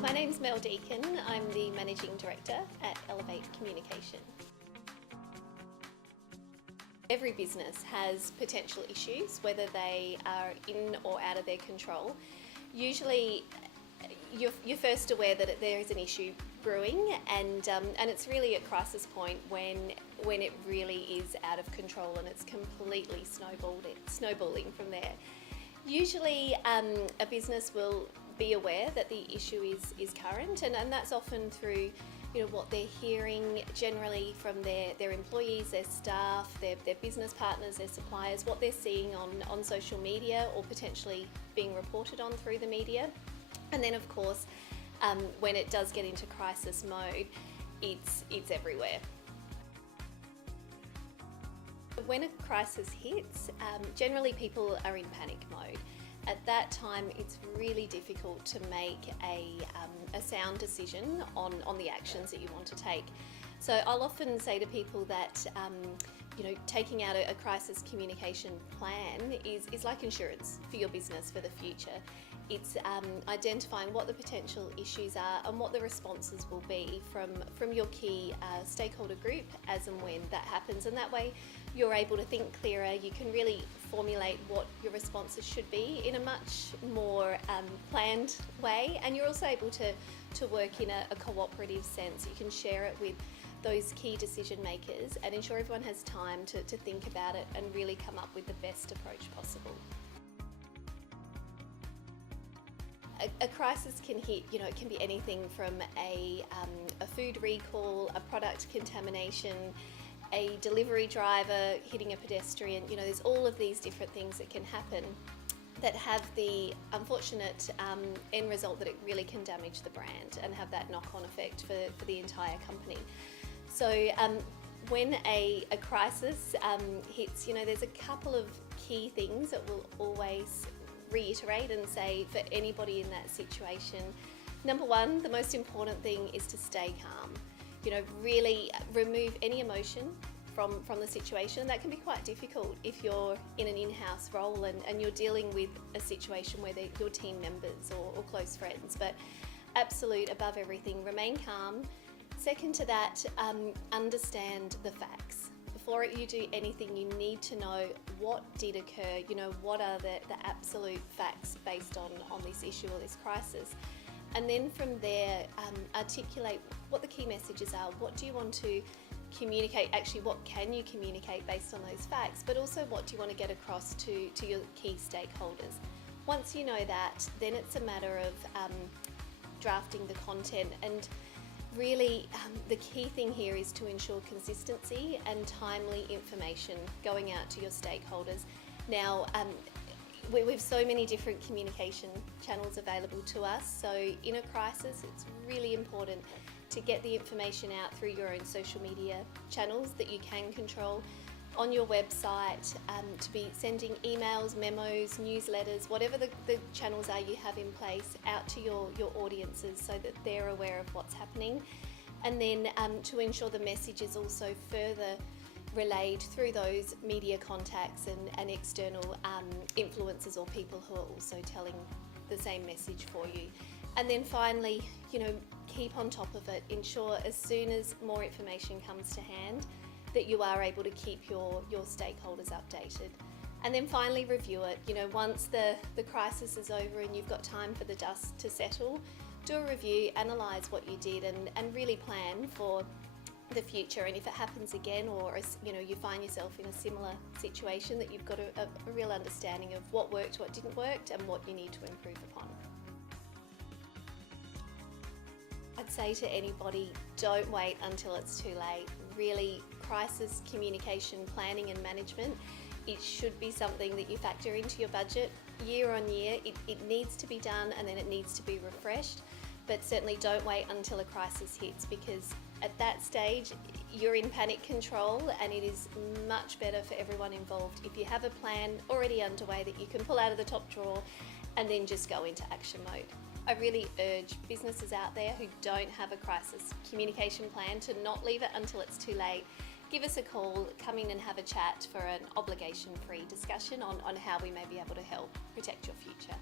my name's Mel Deacon. I'm the Managing Director at Elevate Communication. Every business has potential issues, whether they are in or out of their control. Usually you're first aware that there is an issue brewing, and it's really a crisis point when it really is out of control and it's completely snowballing from there. Usually a business will be aware that the issue is current, and that's often through what they're hearing generally from their employees, their staff, their business partners, their suppliers, what they're seeing on social media or potentially being reported on through the media. And then of course when it does get into crisis mode, it's everywhere. When a crisis hits, generally people are in panic mode. At that time, it's really difficult to make a sound decision on the actions that you want to take. So I'll often say to people that taking out a crisis communication plan is like insurance for your business for the future. It's identifying what the potential issues are and what the responses will be from your key stakeholder group as and when that happens, and that way you're able to think clearer. You can really formulate what your responses should be in a much more planned way, and you're also able to work in a cooperative sense. You can share it with those key decision makers and ensure everyone has time to think about it and really come up with the best approach possible. A crisis can hit, it can be anything from a food recall, a product contamination, a delivery driver hitting a pedestrian. There's all of these different things that can happen that have the unfortunate end result that it really can damage the brand and have that knock-on effect for the entire company. So when a crisis hits, there's a couple of key things that we'll always reiterate and say for anybody in that situation. Number one, the most important thing is to stay calm. Really remove any emotion from the situation. That can be quite difficult if you're in an in-house role and you're dealing with a situation where they're your team members or close friends. But absolute, above everything, remain calm. Second to that, understand the facts. Before you do anything, you need to know what did occur, what are the absolute facts based on this issue or this crisis. And then from there, articulate what the key messages are. What do you want to communicate? Actually, what can you communicate based on those facts? But also, what do you want to get across to your key stakeholders? Once you know that, then it's a matter of drafting the content. And really, the key thing here is to ensure consistency and timely information going out to your stakeholders. Now, we have so many different communication channels available to us, so in a crisis it's really important to get the information out through your own social media channels that you can control, on your website, to be sending emails, memos, newsletters, whatever the channels are you have in place, out to your audiences so that they're aware of what's happening. And then to ensure the message is also further relayed through those media contacts and external influencers or people who are also telling the same message for you. And then finally, keep on top of it. Ensure as soon as more information comes to hand that you are able to keep your stakeholders updated. And then finally review it. Once the crisis is over and you've got time for the dust to settle, do a review, analyse what you did and really plan for the future. And if it happens again, or you find yourself in a similar situation, that you've got a real understanding of what worked, what didn't work, and what you need to improve upon. I'd say to anybody, don't wait until it's too late. Really, crisis communication planning and management, it should be something that you factor into your budget year on year. It needs to be done, and then it needs to be refreshed. But certainly don't wait until a crisis hits, because at that stage you're in panic control, and it is much better for everyone involved if you have a plan already underway that you can pull out of the top drawer and then just go into action mode. I really urge businesses out there who don't have a crisis communication plan to not leave it until it's too late. Give us a call, come in and have a chat for an obligation-free discussion on how we may be able to help protect your future.